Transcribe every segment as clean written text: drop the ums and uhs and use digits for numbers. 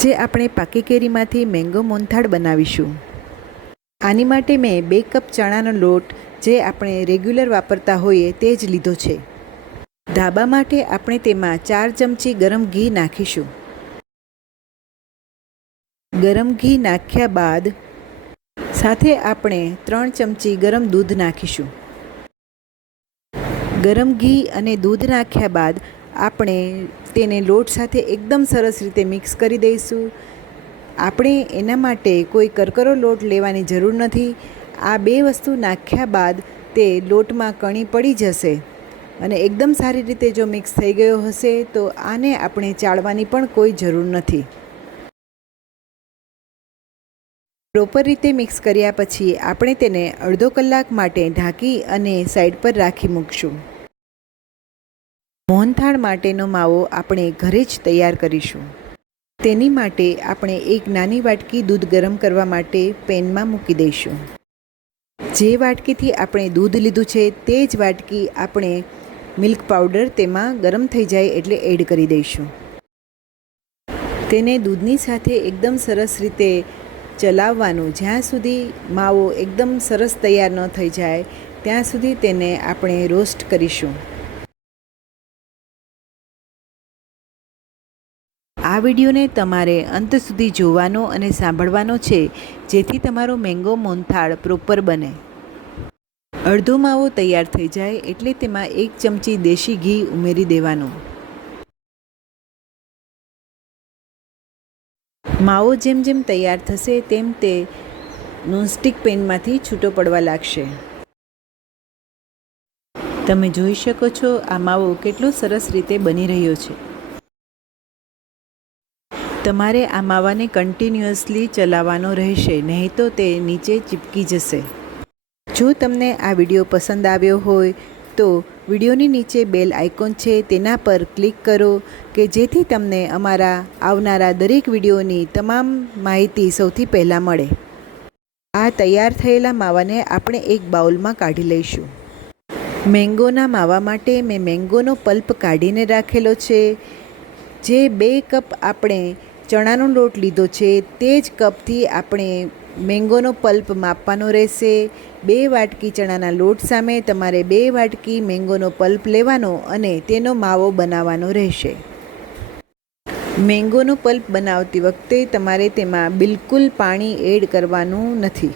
જે આપણે પાકી કેરીમાંથી મેંગો મોહનથાળ બનાવીશું। આની માટે મેં 2 કપ ચણાનો લોટ જે આપણે રેગ્યુલર વાપરતા હોઈએ તે જ લીધો છે। ધાબા માટે આપણે તેમાં 4 ચમચી ગરમ ઘી નાખીશું। ગરમ ઘી નાખ્યા બાદ સાથે આપણે 3 ચમચી ગરમ દૂધ નાખીશું। ગરમ ઘી અને દૂધ નાખ્યા બાદ આપણે તેને લોટ સાથે એકદમ સરસ રીતે મિક્સ કરી દઈશું। આપણે એના માટે કોઈ કરકરો લોટ લેવાની જરૂર નથી। આ 2 વસ્તુ નાખ્યા બાદ તે લોટમાં કણી પડી જશે અને એકદમ સારી રીતે જો મિક્સ થઈ ગયો હશે તો આને આપણે ચાળવાની પણ કોઈ જરૂર નથી। પ્રોપર રીતે મિક્સ કર્યા પછી આપણે તેને અડધો કલાક માટે ઢાંકી અને સાઈડ પર રાખી મૂકશું। મોહનથાળ માટેનો માવો આપણે ઘરે જ તૈયાર કરીશું। તેની માટે આપણે એક નાની વાટકી દૂધ ગરમ કરવા માટે પેનમાં મૂકી દઈશું। જે વાટકીથી આપણે દૂધ લીધું છે તે જ વાટકી આપણે મિલ્ક પાવડર તેમાં ગરમ થઈ જાય એટલે એડ કરી દઈશું। તેને દૂધની સાથે એકદમ સરસ રીતે ચલાવવાનું, જ્યાં સુધી માવો એકદમ સરસ તૈયાર ન થઈ જાય ત્યાં સુધી તેને આપણે રોસ્ટ કરીશું। આ વિડીયોને તમારે અંત સુધી જોવાનો અને સાંભળવાનો છે, જેથી તમારો મેંગો મોહનથાળ પ્રોપર બને। અડધો માવો તૈયાર થઈ જાય એટલે તેમાં 1 ચમચી દેશી ઘી ઉમેરી દેવાનું। માવો જેમ જેમ તૈયાર થશે તેમ તે નોનસ્ટિક પેનમાંથી છૂટો પડવા લાગશે। તમે જોઈ શકો છો આ માવો કેટલો સરસ રીતે બની રહ્યો છે। તમારે આ માવાને કન્ટિન્યુઅસલી ચલાવવાનો રહેશે, નહીં તો તે નીચે ચીપકી જશે। જો તમને આ વિડીયો પસંદ આવ્યો હોય તો વિડીયોની નીચે બેલ આઇકોન છે તેના પર ક્લિક કરો કે જેથી તમને અમારા આવનારા દરેક વિડીયોની તમામ માહિતી સૌથી પહેલાં મળે। આ તૈયાર થયેલા માવાને આપણે એક બાઉલમાં કાઢી લઈશું। મેંગોના માવા માટે મેં મેંગોનો પલ્પ કાઢીને રાખેલો છે। જે 2 કપ આપણે ચણાનો લોટ લીધો છે તે જ કપથી આપણે મેંગોનો પલ્પ માપવાનો રહેશે। 2 વાટકી ચણાના લોટ સામે તમારે 2 વાટકી મેંગોનો પલ્પ લેવાનો અને તેનો માવો બનાવવાનો રહેશે। મેંગોનો પલ્પ બનાવતી વખતે તમારે તેમાં બિલકુલ પાણી એડ કરવાનું નથી।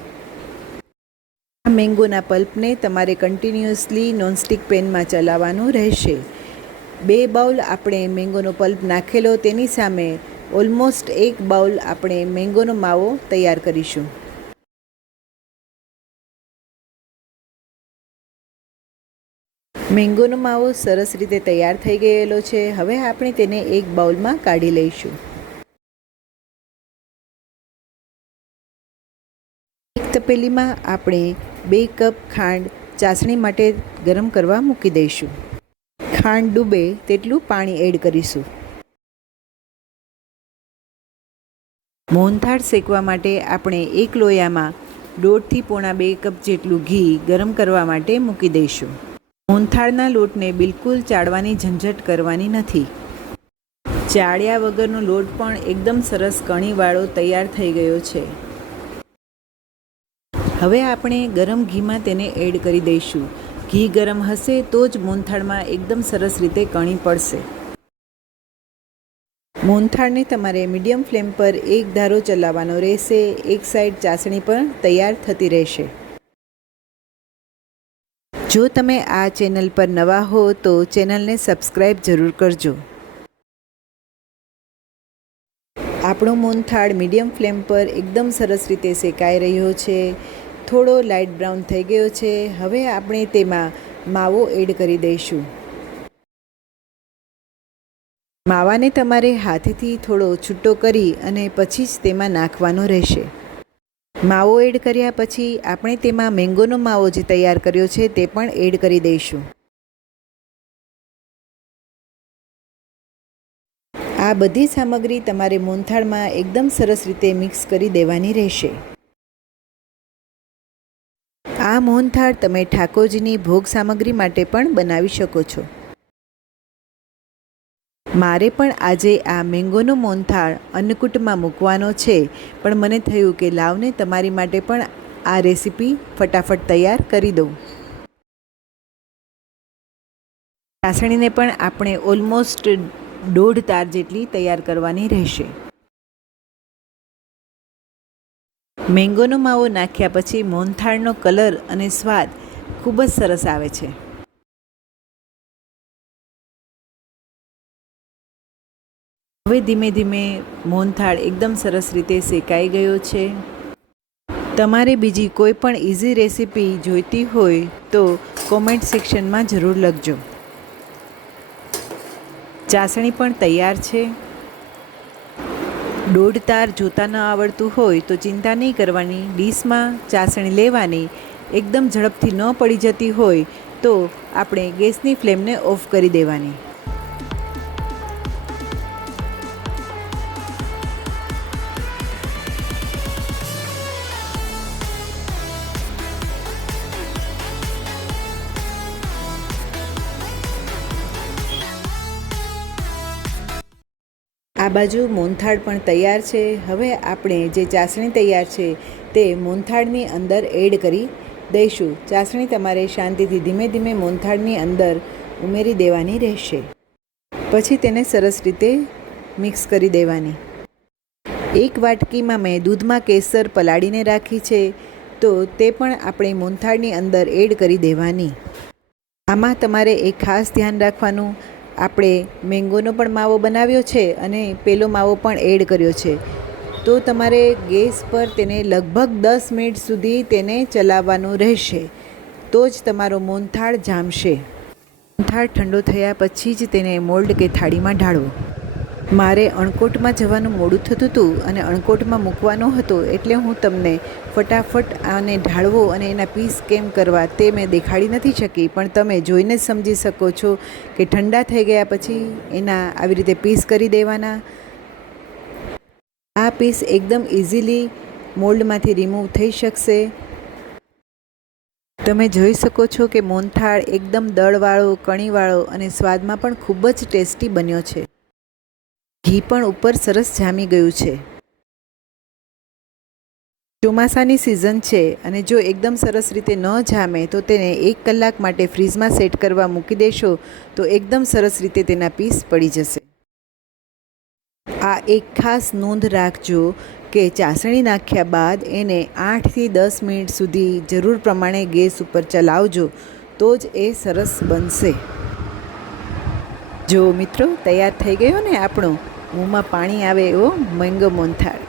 આ મેંગોના પલ્પને તમારે કન્ટિન્યુઅસલી નોનસ્ટિક પેનમાં ચલાવવાનું રહેશે। 2 બાઉલ આપણે મેંગોનો પલ્પ નાખેલો, તેની સામે ઓલમોસ્ટ 1 બાઉલ આપણે મેંગોનો માવો તૈયાર કરીશું। મેંગોનો માવો સરસ રીતે તૈયાર થઈ ગયેલો છે। હવે આપણે તેને એક બાઉલમાં કાઢી લઈશું। એક તપેલીમાં આપણે 2 કપ ખાંડ ચાસણી માટે ગરમ કરવા મૂકી દઈશું। ખાંડ ડૂબે તેટલું પાણી એડ કરીશું। મોહનથાળ શેકવા માટે આપણે એક લોયામાં 1.5 થી પોણા 2 કપ જેટલું ઘી ગરમ કરવા માટે મૂકી દઈશું। મોહનથાળના લોટને બિલકુલ ચાળવાની ઝંઝટ કરવાની નથી। ચાળ્યા વગરનો લોટ પણ એકદમ સરસ કણીવાળો તૈયાર થઈ ગયો છે। હવે આપણે ગરમ ઘીમાં તેને એડ કરી દઈશું। ઘી ગરમ હશે તો જ મોહનથાળમાં એકદમ સરસ રીતે કણી પડશે। મોહનથાળને તમારે મીડિયમ ફ્લેમ પર એક ધારો ચલાવવાનો રહેશે। એક સાઈડ ચાસણી પણ તૈયાર થતી રહેશે। જો તમે આ ચેનલ પર નવા હો તો ચેનલને સબસ્ક્રાઈબ જરૂર કરજો। આપણો મોહનથાળ મીડિયમ ફ્લેમ પર એકદમ સરસ રીતે શેકાઈ રહ્યો છે। થોડો લાઇટ બ્રાઉન થઈ ગયો છે। હવે આપણે તેમાં માવો એડ કરી દઈશું। માવાને તમારે હાથેથી થોડો છૂટો કરી અને પછી જ તેમાં નાખવાનો રહેશે। માવો એડ કર્યા પછી આપણે તેમાં મેંગોનો માવો જે તૈયાર કર્યો છે તે પણ એડ કરી દઈશું। આ બધી સામગ્રી તમારે મોહનથાળમાં એકદમ સરસ રીતે મિક્સ કરી દેવાની રહેશે। આ મોહનથાળ તમે ઠાકોરજીની ભોગ સામગ્રી માટે પણ બનાવી શકો છો। મારે પણ આજે આ મેંગોનો મોહનથાળ અન્નકૂટમાં મૂકવાનો છે, પણ મને થયું કે લાવને તમારી માટે પણ આ રેસીપી ફટાફટ તૈયાર કરી દઉં. ચાસણીને પણ આપણે ઓલમોસ્ટ 1.5 તાર જેટલી તૈયાર કરવાની રહેશે. મેંગોનો માવો નાખ્યા પછી મોહનથાળનો કલર અને સ્વાદ ખૂબ જ સરસ આવે છે. હવે ધીમે ધીમે મોહનથાળ એકદમ સરસ રીતે શેકાઈ ગયો છે. તમારે બીજી કોઈ પણ ઇઝી રેસીપી જોઈતી હોય તો કોમેન્ટ સેક્શનમાં જરૂર લખજો. ચાસણી પણ તૈયાર છે. 1.5 તાર જોતા ન આવડતું હોય તો ચિંતા નહીં કરવાની. ડીશમાં ચાસણી લેવાની. એકદમ ઝડપથી ન પડી જતી હોય તો આપણે ગેસની ફ્લેમને ઓફ કરી દેવાની. આ બાજુ મોહનથાળ પણ તૈયાર છે. હવે આપણે જે ચાસણી તૈયાર છે તે મોહનથાળની અંદર એડ કરી દઈશું. ચાસણી તમારે શાંતિથી ધીમે ધીમે મોહનથાળની અંદર ઉમેરી દેવાની રહેશે. પછી તેને સરસ રીતે મિક્સ કરી દેવાની. એક વાટકીમાં મેં દૂધમાં કેસર પલાળીને રાખી છે, તો તે પણ આપણે મોહનથાળની અંદર એડ કરી દેવાની. આમાં તમારે એક ખાસ ધ્યાન રાખવાનું, આપણે મેંગોનો પણ માવો બનાવ્યો છે અને પેલો માવો પણ એડ કર્યો છે, તો તમારે ગેસ પર તેને લગભગ 10 મિનિટ સુધી તેને ચલાવવાનું રહેશે, તો જ તમારો મોહનથાળ જામશે. મોહનથાળ ઠંડો થયા પછી જ તેને મોલ્ડ કે થાળીમાં ઢાળવો. મારે અણકોટમાં જવાનું મોડું થતું હતું અને અણકોટમાં મૂકવાનો હતો, એટલે હું તમને ફટાફટ આને ઢાળવો અને એના પીસ કેમ કરવા તે મેં દેખાડી નથી શકી, પણ તમે જોઈને જ સમજી શકો છો કે ઠંડા થઈ ગયા પછી એના આવી રીતે પીસ કરી દેવાના. આ પીસ એકદમ ઇઝીલી મોલ્ડમાંથી રિમૂવ થઈ શકશે. તમે જોઈ શકો છો કે મોહનથાળ એકદમ દળવાળો, કણીવાળો અને સ્વાદમાં પણ ખૂબ જ ટેસ્ટી બન્યો છે. ઘી પણ ઉપર સરસ જામી ગયું છે. ચોમાસાની સિઝન છે અને જો એકદમ સરસ રીતે ન જામે તો તેને 1 કલાક માટે ફ્રીઝમાં સેટ કરવા મૂકી દેશો તો એકદમ સરસ રીતે તેના પીસ પડી જશે. આ એક ખાસ નોંધ રાખજો કે ચાસણી નાખ્યા બાદ એને 8થી 10 મિનિટ સુધી જરૂર પ્રમાણે ગેસ ઉપર ચલાવજો, તો જ એ સરસ બનશે. જો મિત્રો તૈયાર થઈ ગયો ને આપણો મોંમાં પાણી આવે એવો મેંગો મોહનથાળ.